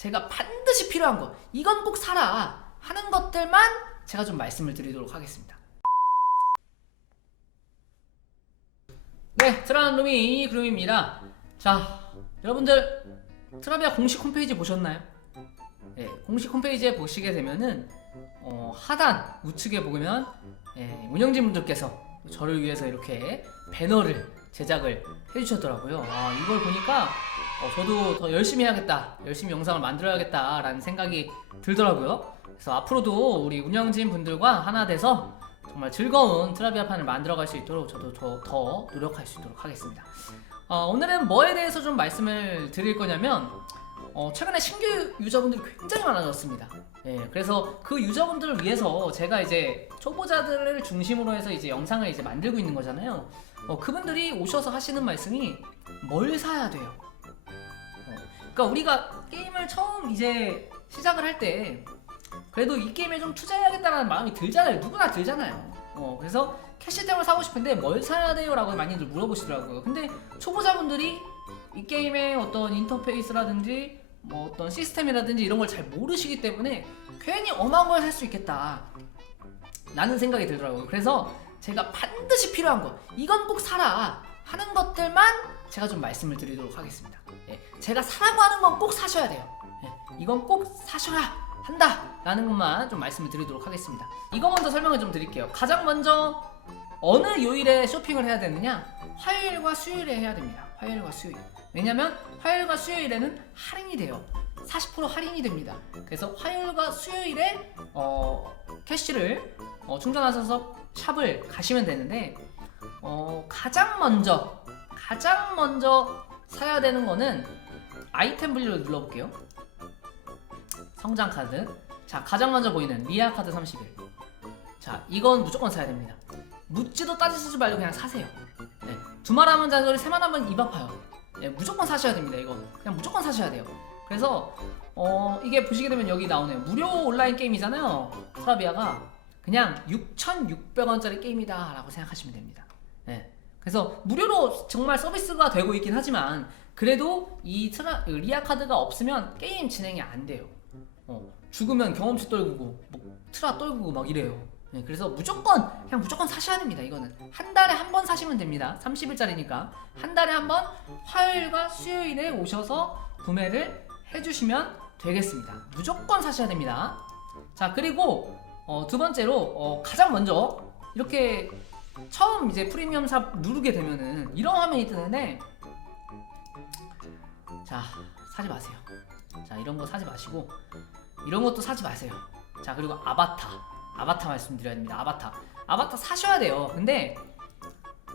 제가 반드시 필요한 거 이건 꼭 사라 하는 것들만 제가 좀 말씀을 드리도록 하겠습니다. 네, 트라노미 그룹입니다. 자, 여러분들 트라비아 공식 홈페이지 보셨나요? 네, 공식 홈페이지에 보시게 되면은 어, 하단 우측에 보면 예, 운영진분들께서 저를 위해서 이렇게 배너를 제작을 해주셨더라고요. 아, 이걸 보니까 어, 저도 더 열심히 해야겠다, 열심히 영상을 만들어야겠다라는 생각이 들더라고요. 그래서 앞으로도 우리 운영진 분들과 하나 돼서 정말 즐거운 트라비아판을 만들어갈 수 있도록 저도 더, 더 노력할 수 있도록 하겠습니다. 어, 오늘은 뭐에 대해서 좀 말씀을 드릴 거냐면 어, 최근에 신규 유저분들이 굉장히 많아졌습니다. 예, 그래서 그 유저분들을 위해서 제가 이제 초보자들을 중심으로 해서 이제 영상을 이제 만들고 있는 거잖아요. 어, 그분들이 오셔서 하시는 말씀이 뭘 사야 돼요. 어, 그러니까 우리가 게임을 처음 이제 시작을 할 때 그래도 이 게임에 좀 투자해야겠다는 마음이 들잖아요. 누구나 들잖아요. 어, 그래서 캐시템을 사고 싶은데 뭘 사야 돼요 라고 많이들 물어보시더라고요. 근데 초보자분들이 이 게임의 어떤 인터페이스라든지 뭐 어떤 시스템이라든지 이런 걸 잘 모르시기 때문에 괜히 엄한 걸 살 수 있겠다 라는 생각이 들더라고요 그래서 제가 반드시 필요한 거 이건 꼭 사라 하는 것들만 제가 좀 말씀을 드리도록 하겠습니다. 예, 제가 사라고 하는 건 꼭 사셔야 돼요. 예, 이건 꼭 사셔야 한다 라는 것만 좀 말씀을 드리도록 하겠습니다. 이거 먼저 설명을 좀 드릴게요. 가장 먼저 어느 요일에 쇼핑을 해야 되느냐? 화요일과 수요일에 해야 됩니다. 화요일과 수요일. 왜냐면 화요일과 수요일에는 할인이 돼요. 40% 할인이 됩니다. 그래서 화요일과 수요일에 어, 캐시를 어, 충전하셔서 샵을 가시면 되는데 어, 가장 먼저 가장 먼저 사야 되는 거는 아이템 분류를 눌러볼게요. 성장 카드. 자 가장 먼저 보이는 리아 카드 31. 자 이건 무조건 사야 됩니다. 묻지도 따지지 말고 그냥 사세요. 네. 두말 하면 잔소리 세말 하면 입 아파요. 예, 무조건 사셔야 됩니다. 이거 그냥 무조건 사셔야 돼요. 그래서 어 이게 보시게 되면 여기 나오네요. 무료 온라인 게임이잖아요. 트라비아가 그냥 6,600원짜리 게임이다라고 생각하시면 됩니다. 예. 그래서 무료로 정말 서비스가 되고 있긴 하지만 그래도 이 트라 그 리아 카드가 없으면 게임 진행이 안 돼요. 어, 죽으면 경험치 떨구고 뭐 트라 떨구고 막 이래요. 네, 그래서 무조건 그냥 무조건 사셔야 됩니다. 이거는 한 달에 한 번 사시면 됩니다. 30일짜리니까 한 달에 한 번 화요일과 수요일에 오셔서 구매를 해주시면 되겠습니다. 무조건 사셔야 됩니다. 자 그리고 어, 두 번째로 어, 가장 먼저 이렇게 처음 이제 프리미엄 삽 누르게 되면은 이런 화면이 뜨는데 자 사지 마세요. 자 이런 거 사지 마시고 이런 것도 사지 마세요. 자 그리고 아바타 아바타 말씀드려야 됩니다. 아바타 아바타 사셔야 돼요. 근데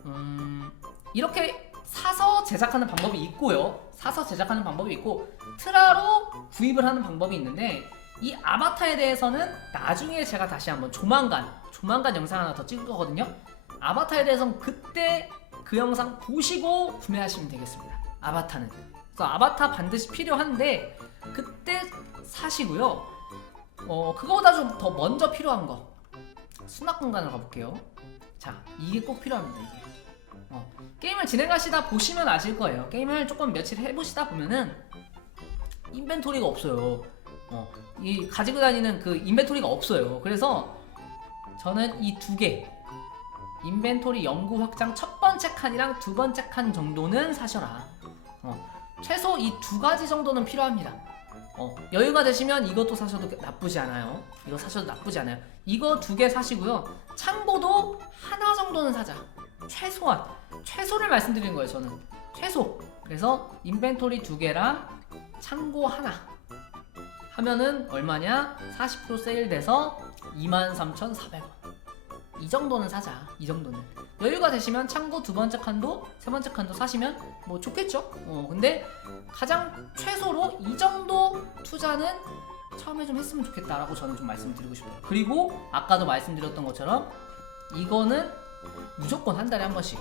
음, 이렇게 사서 제작하는 방법이 있고요. 사서 제작하는 방법이 있고 트라로 구입을 하는 방법이 있는데 이 아바타에 대해서는 나중에 제가 다시 한번 조만간 조만간 영상 하나 더 찍을 거거든요. 아바타에 대해서는 그때 그 영상 보시고 구매하시면 되겠습니다. 아바타는 그래서 아바타 반드시 필요한데 그때 사시고요. 어 그거보다 좀 더 먼저 필요한 거 수납 공간을 가볼게요. 자 이게 꼭 필요합니다. 이게 어, 게임을 진행하시다 보시면 아실 거예요. 게임을 조금 며칠 해보시다 보면은 인벤토리가 없어요. 어, 이 가지고 다니는 그 인벤토리가 없어요. 그래서 저는 이 두 개 인벤토리 연구 확장 첫 번째 칸이랑 두 번째 칸 정도는 사셔라. 어, 최소 이 두 가지 정도는 필요합니다. 어, 여유가 되시면 이것도 사셔도 나쁘지 않아요. 이거 사셔도 나쁘지 않아요. 이거 두 개 사시고요. 창고도 하나 정도는 사자. 최소한 최소를 말씀드리는 거예요. 저는 최소. 그래서 인벤토리 두 개랑 창고 하나 하면은 얼마냐? 40% 세일돼서 23,400원. 이 정도는 사자. 이 정도는. 여유가 되시면 창고 두 번째 칸도 세 번째 칸도 사시면 뭐 좋겠죠? 어, 근데 가장 최소로 이 정도 투자는 처음에 좀 했으면 좋겠다라고 저는 좀 말씀드리고 싶어요. 그리고 아까도 말씀드렸던 것처럼 이거는 무조건 한 달에 한 번씩.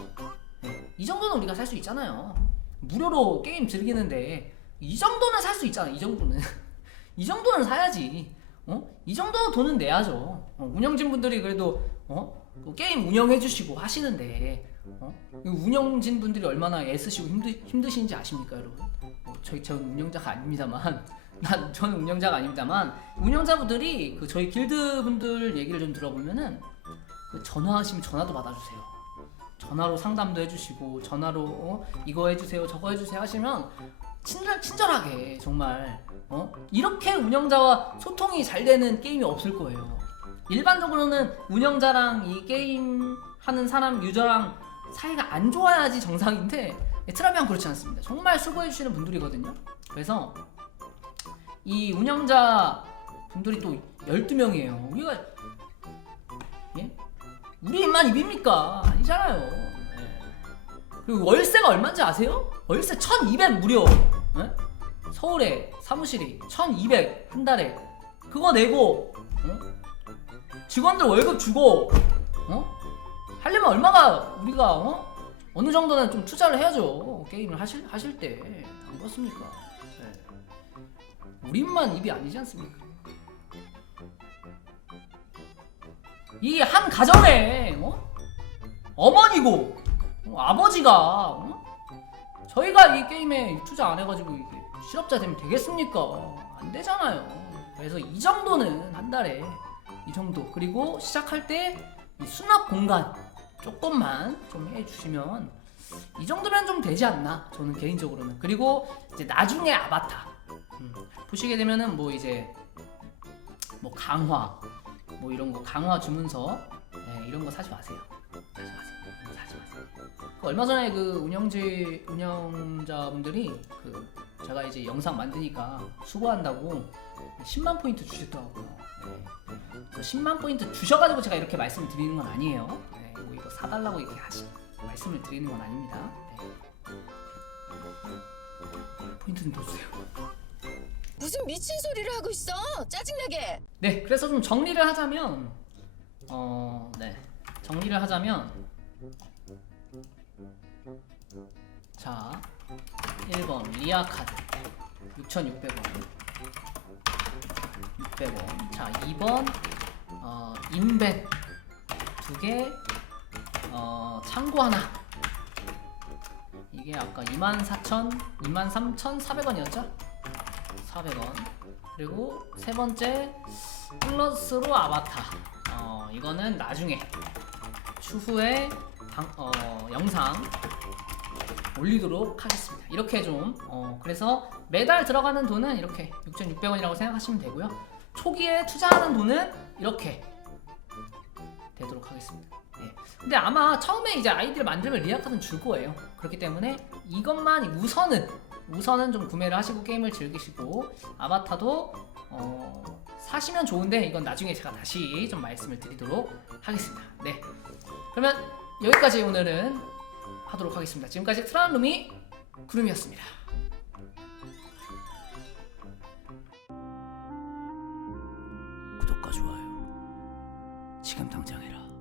네, 이 정도는 우리가 살 수 있잖아요. 무료로 게임 즐기는데 이 정도는 살 수 있잖아. 이 정도는 이 정도는 사야지. 어? 이 정도 돈은 내야죠. 어, 운영진 분들이 그래도 어? 그 게임 운영해주시고 하시는데 어? 이 운영진 분들이 얼마나 애쓰시고 힘드, 힘드신지 아십니까, 여러분? 어, 저희 저 운영자가 아닙니다만 난 저는 운영자가 아닙니다만 운영자분들이 그 저희 길드 분들 얘기를 좀 들어보면은 그 전화하시면 전화도 받아주세요. 전화로 상담도 해주시고 전화로 어, 이거 해주세요 저거 해주세요 하시면 친절 친절하게 정말 어 이렇게 운영자와 소통이 잘 되는 게임이 없을 거예요. 일반적으로는 운영자랑 이 게임 하는 사람 유저랑 사이가 안 좋아야지 정상인데 트라비안 그렇지 않습니다. 정말 수고해 주시는 분들이거든요. 그래서 이 운영자 분들이 또 12명이에요. 우리가 예? 우리 입만 입입니까? 아니잖아요. 예. 그리고 월세가 얼마인지 아세요? 월세 1200 무료. 예? 서울에 사무실이 1200 한 달에 그거 내고 어? 직원들 월급 주고 어? 하려면 얼마가 우리가 어? 어느 정도는 좀 투자를 해야죠 게임을 하실 하실 때 안 그렇습니까? 네. 우리만 입이 아니지 않습니까? 이 한 가정에 어? 어머니고 어, 아버지가 어? 저희가 이 게임에 투자 안 해가지고 이게 실업자 되면 되겠습니까? 안 되잖아요. 그래서 이 정도는 한 달에 이 정도. 그리고 시작할 때이 수납 공간 조금만 좀 해주시면 이 정도면 좀 되지 않나 저는 개인적으로는. 그리고 이제 나중에 아바타. 음, 보시게 되면은 뭐 이제 뭐 강화 뭐 이런 거 강화 주문서 네, 이런 거 사지 마세요. 사지 마세요 얼마 전에 그 운영지 운영자분들이 그 제가 이제 영상 만드니까 수고한다고 10만 포인트 주셨더라고요. 네. 그래서 10만 포인트 주셔가지고 제가 이렇게 말씀을 드리는 건 아니에요. 네, 뭐 이거 사달라고 이렇게 하시 말씀을 드리는 건 아닙니다. 네. 포인트 좀 더 주세요. 무슨 미친 소리를 하고 있어? 짜증나게. 네, 그래서 좀 정리를 하자면, 어, 네, 정리를 하자면, 자, 1번 리아 카드 6,600원, 600원. 자, 2번 어, 인벤 두 개, 어, 창고 하나. 이게 아까 24,000, 23,400원이었죠? 400원. 그리고 세 번째 플러스로 아바타. 어 이거는 나중에 추후에 방, 어, 영상 올리도록 하겠습니다. 이렇게 좀 어, 그래서 매달 들어가는 돈은 이렇게 6,600원이라고 생각하시면 되고요. 초기에 투자하는 돈은 이렇게 되도록 하겠습니다. 예. 근데 아마 처음에 이제 아이디를 만들면 리아카는 줄 거예요. 그렇기 때문에 이것만 우선은 우선은 좀 구매를 하시고 게임을 즐기시고 아바타도 어, 사시면 좋은데 이건 나중에 제가 다시 좀 말씀을 드리도록 하겠습니다. 네. 그러면 여기까지 오늘은 하도록 하겠습니다. 지금까지 트라운룸이 구름이었습니다. 구독과 좋아요 지금 당장 해라.